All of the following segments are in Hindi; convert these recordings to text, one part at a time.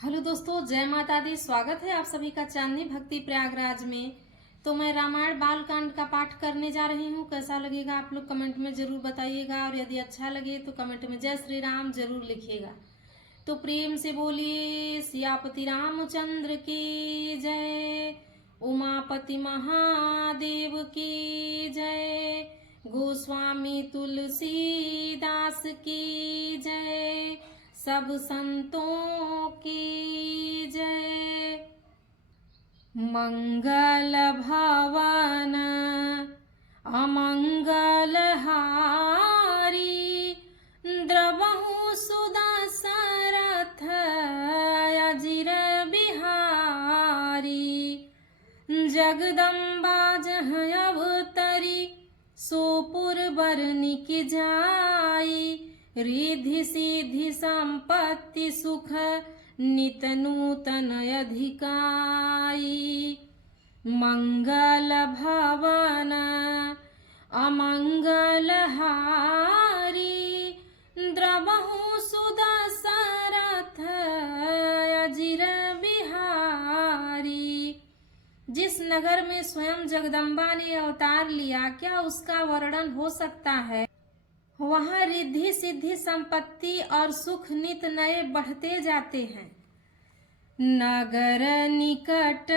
हेलो दोस्तों, जय माता दी। स्वागत है आप सभी का चांदनी भक्ति प्रयागराज में। तो मैं रामायण बालकांड का पाठ करने जा रही हूँ। कैसा लगेगा आप लोग कमेंट में जरूर बताइएगा, और यदि अच्छा लगे तो कमेंट में जय श्री राम जरूर लिखिएगा। तो प्रेम से बोलिए सियापति रामचंद्र की जय, उमापति महादेव की जय, गोस्वामी तुलसीदास की जय, सब संतों की जय। मंगल भवन अमंगल हारी, द्रवहु सुदशरथ अजिर बिहारी, जगदम्बा जह अवतरी सोपुर बरनिक जाई, रिद्धि सिद्धि संपत्ति सुख नित नूतन अधिकाई। मंगल भवन अमंगल हारी, द्रवहु सुदशरथ अजिर बिहारी। जिस नगर में स्वयं जगदम्बा ने अवतार लिया, क्या उसका वर्णन हो सकता है। वहाँ रिद्धि सिद्धि संपत्ति और सुख नित नए बढ़ते जाते हैं। नगर निकट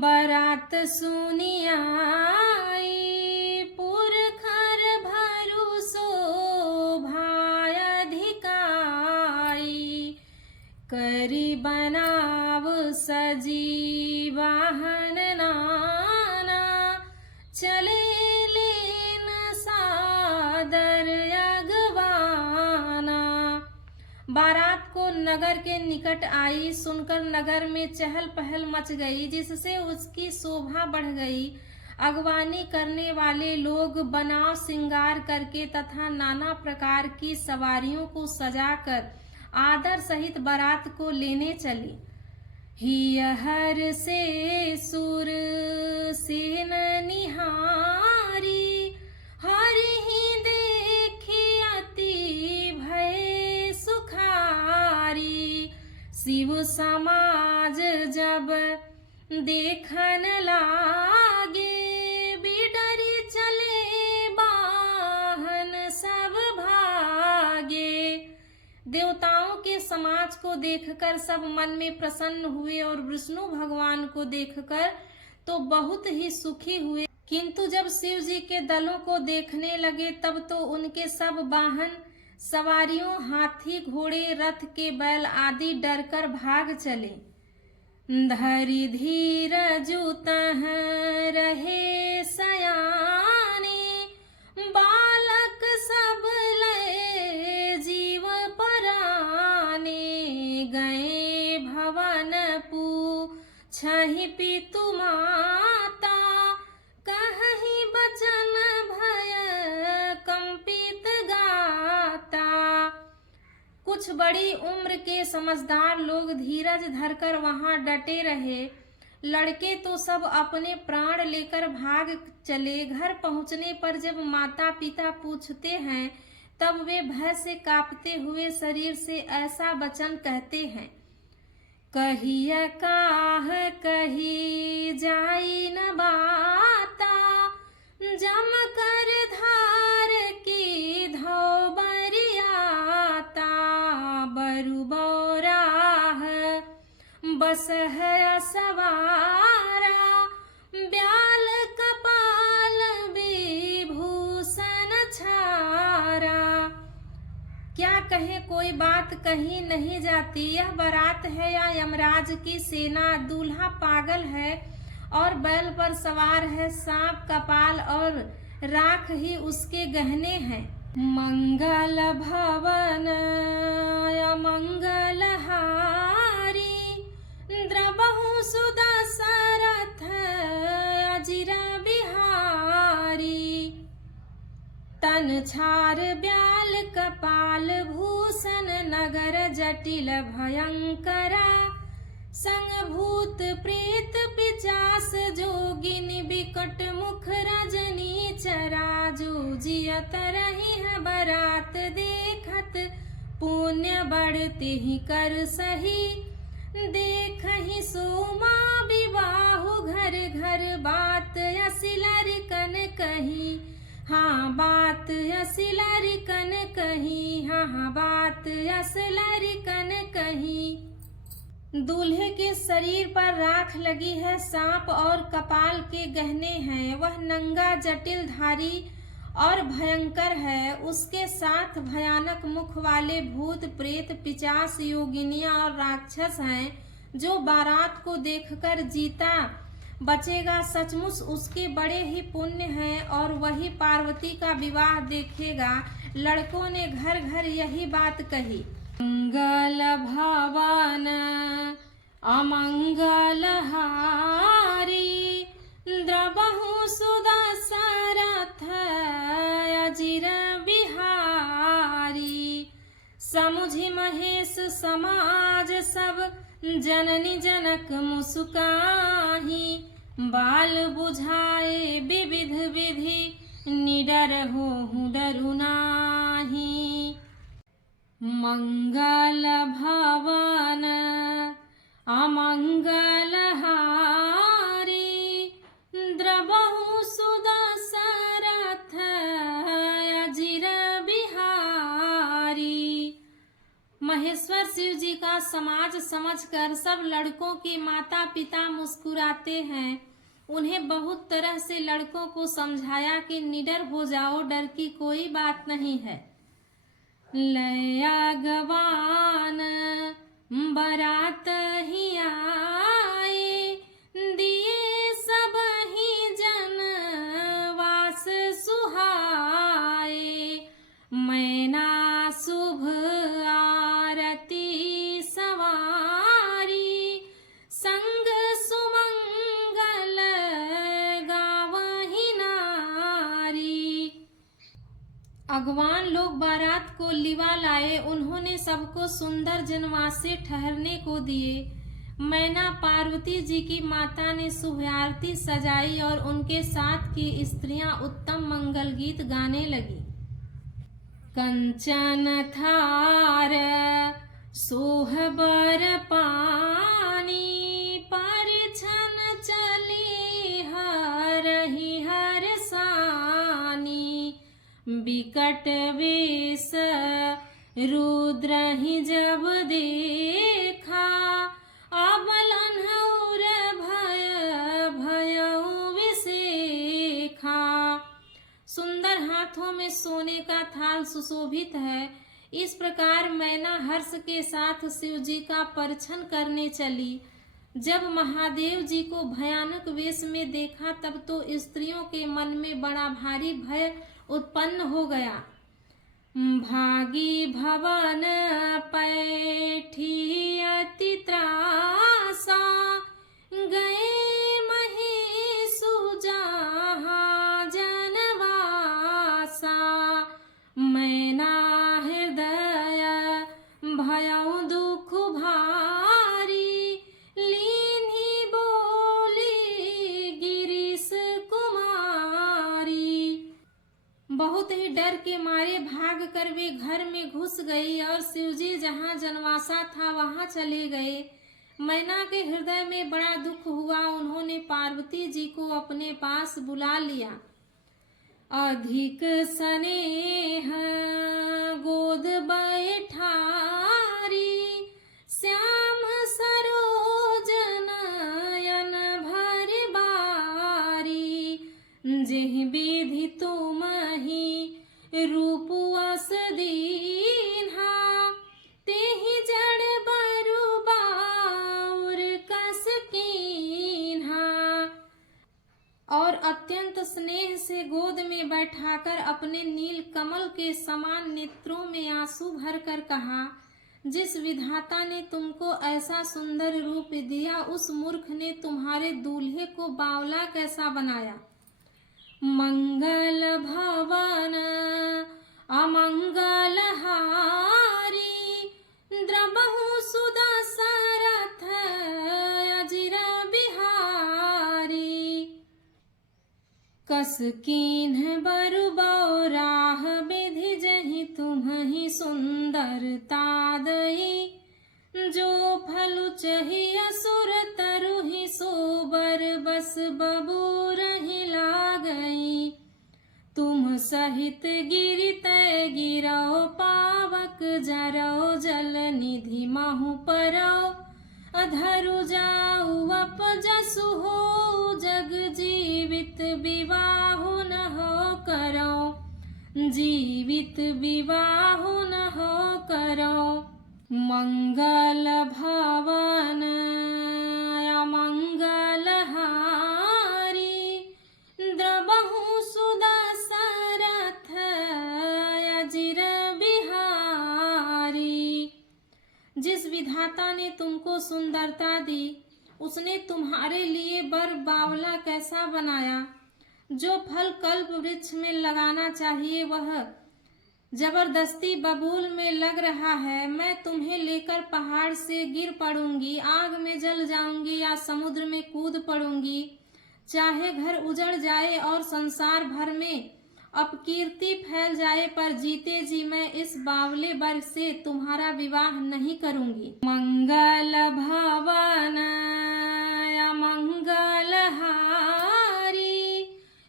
बरात सुनी आई, पुरखर भरु शोभाय अधिकाई, करी बनाव सजी वाहन नाना, चले बारात को नगर के निकट आई, सुनकर नगर में चहल पहल मच गई, जिससे उसकी शोभा बढ़ गई। अगवानी करने वाले लोग बनाव श्रृंगार करके तथा नाना प्रकार की सवारियों को सजाकर आदर सहित बारात को लेने चली। हियहर से सुर सेन निहारी, हरि ही देखी अति भय सुखारी, शिव समाज जब देखन लागे, बिडरी चले बाहन सब भागे। देवताओं के समाज को देखकर सब मन में प्रसन्न हुए और विष्णु भगवान को देखकर तो बहुत ही सुखी हुए, किंतु जब शिव जी के दलों को देखने लगे तब तो उनके सब वाहन सवारियों हाथी घोड़े रथ के बैल आदि डरकर भाग चले। धरि धीरजु तह रहे सयाने, बालक सब लय जीव पराने, गए भवन पूछहि पितु माता, कहहि बचन भय कंपित गाता। कुछ बड़ी उम्र के समझदार लोग धीरज धरकर वहां डटे रहे। लड़के तो सब अपने प्राण लेकर भाग चले। घर पहुंचने पर जब माता पिता पूछते हैं तब वे भय से कांपते हुए शरीर से ऐसा वचन कहते हैं। कहिय काह कही जाई न बाता, जम कर धार की धो बरियाता, बरु बौराह बस है सवारा, ब्याल कपाल विभूषण छारा। क्या कहे, कोई बात कही नहीं जाती। यह बारात है या यमराज की सेना। दूल्हा पागल है और बैल पर सवार है। सांप कपाल और राख ही उसके गहने हैं। मंगल भवन अमंगल हारी, द्रवहु सुदशरथ अजिर बिहारी, तन छार ब्याल कपाल भूषण, नगर जटिल भयंकरा, संग भूत प्रेत पिचास जोगिन, बिकट मुख रजनी चरा, जो जियत रही है बारात देखत पुण्य बढ़ते ही कर सही, देखहि सोमा विवाहु घर घर, बात असिलरिकन कही, हाँ बात असिलरिकन कही, हाँ बात असिलरिकन कही। दूल्हे के शरीर पर राख लगी है, सांप और कपाल के गहने हैं, वह नंगा जटिलधारी और भयंकर है। उसके साथ भयानक मुख वाले भूत प्रेत पिशाच योगिनियां और राक्षस हैं। जो बारात को देखकर जीता बचेगा सचमुच उसके बड़े ही पुण्य हैं और वही पार्वती का विवाह देखेगा। लड़कों ने घर घर यही बात कही। मंगल भवन अमंगल हारी, द्रबहु सुदशरथ अजिर बिहारी। समुझि महेश समाज सब, जननी जनक मुस्काही, बाल बुझाए विविध विधि, निडर होहु डरु नाही। मंगल भवन अमंगल हारी, द्रबहु सुदशरथ अजिर बिहारी। महेश्वर शिव जी का समाज समझकर सब लड़कों के माता पिता मुस्कुराते हैं। उन्हें बहुत तरह से लड़कों को समझाया कि निडर हो जाओ, डर की कोई बात नहीं है। लया गवान बरात ही आए, दिए सब ही जन वास सुहाए। मैना शुभ आरती सवारी, संग सुमंगल गावहि नारी। अगवान लोग बारात को लिवा लाए। उन्होंने सबको सुंदर जनवासे ठहरने को दिए। मैना पार्वती जी की माता ने शुभ आरती सजाई और उनके साथ की स्त्रियां उत्तम मंगल गीत गाने लगी। कंचन थार सोहबर पानी, परिछन चली हरहि हर सानी। बिकट वेश रुद्र ही जब देखा, अबलन और भय भयउ विसेखा। सुंदर हाथों में सोने का थाल सुशोभित है। इस प्रकार मैना हर्ष के साथ शिव जी का परिछन करने चली। जब महादेव जी को भयानक वेश में देखा तब तो स्त्रियों के मन में बड़ा भारी भय उत्पन्न हो गया। भागी भवन पैठी अति त्रासा, गए महेशु जहाँ जनवासा। मैना हृदय भयउ दुख भारी, लीन्ही बोली गिरीश कुमारी। बहुत ही डर के मारे भाग कर वे घर में घुस गई और शिवजी जहाँ जनवासा था वहाँ चले गए। मैना के हृदय में बड़ा दुख हुआ। उन्होंने पार्वती जी को अपने पास बुला लिया। अधिक स्नेह गोद बैठारी, श्याम सरोज नयन भर बारी। जेहि विधि तुमहि रूप अस दीन्हा, तेहि जड़ बरु बाउर कस कीन्हा। और अत्यंत स्नेह से गोद में बैठाकर अपने नील कमल के समान नेत्रों में आंसू भरकर कहा, जिस विधाता ने तुमको ऐसा सुंदर रूप दिया उस मूर्ख ने तुम्हारे दूल्हे को बावला कैसा बनाया। मंगल भवन अमंगल हारी, द्रबहु सुदशरथ अजिर बिहारी। कस कीन्ह बरु बौराह विधि जहि तुम तुम ही सुंदरता दई, जो फल चही असुर तरु ही सोबर, बस बबूर ही लागई। तुम सहित गिरि तय गिरो, पावक जरो जल निधि महु परो। अधरु जाऊ अपजसु हो, जग जीवित विवाहु न हो करो, जीवित विवाहु न हो करो। मंगल भवन अमंगल हारी, द्रबहु सुदशरथ अजिर बिहारी। जिस विधाता ने तुमको सुंदरता दी, उसने तुम्हारे लिए बर बावला कैसा बनाया। जो फल कल्प वृक्ष में लगाना चाहिए वह जबरदस्ती बबूल में लग रहा है। मैं तुम्हें लेकर पहाड़ से गिर पड़ूंगी, आग में जल जाऊंगी या समुद्र में कूद पड़ूंगी। चाहे घर उजड़ जाए और संसार भर में अपकीर्ति फैल जाए, पर जीते जी मैं इस बावले बर से तुम्हारा विवाह नहीं करूंगी। मंगल भवन अमंगल हारी,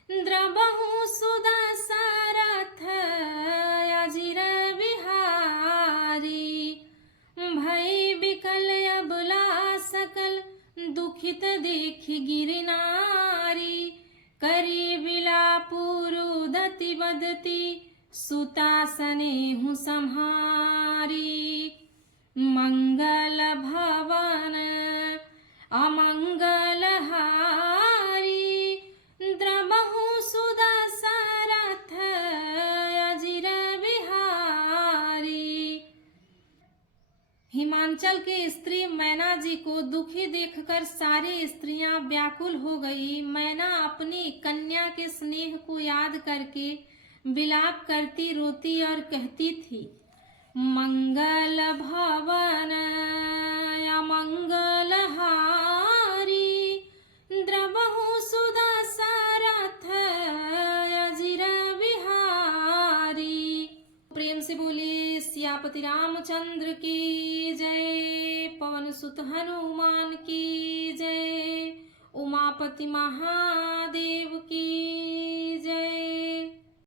द्रबहु सुदशरथ अजिर बिहारी। भई बिकल अबला सकल, दुखित देखि गिरि नारी। करी बिलापु रुदति बदति, सुता सनेहु सम्हारी। मंगल भवन अमंगल हारी, द्रबहु सुदशरथ अजिर बिहारी। हिमांचल के स्त्री मैना जी को दुखी देखकर सारी स्त्रियां व्याकुल हो गई। मैना अपनी कन्या के स्नेह को याद करके विलाप करती, रोती और कहती थी, मंगल भवन अमंगल हारी, द्रबहु सुदशरथ अजिर बिहारी। प्रेम से बोले सियापति रामचंद्र की जय, पवन सुत हनुमान की जय, उमापति महादेव की जय।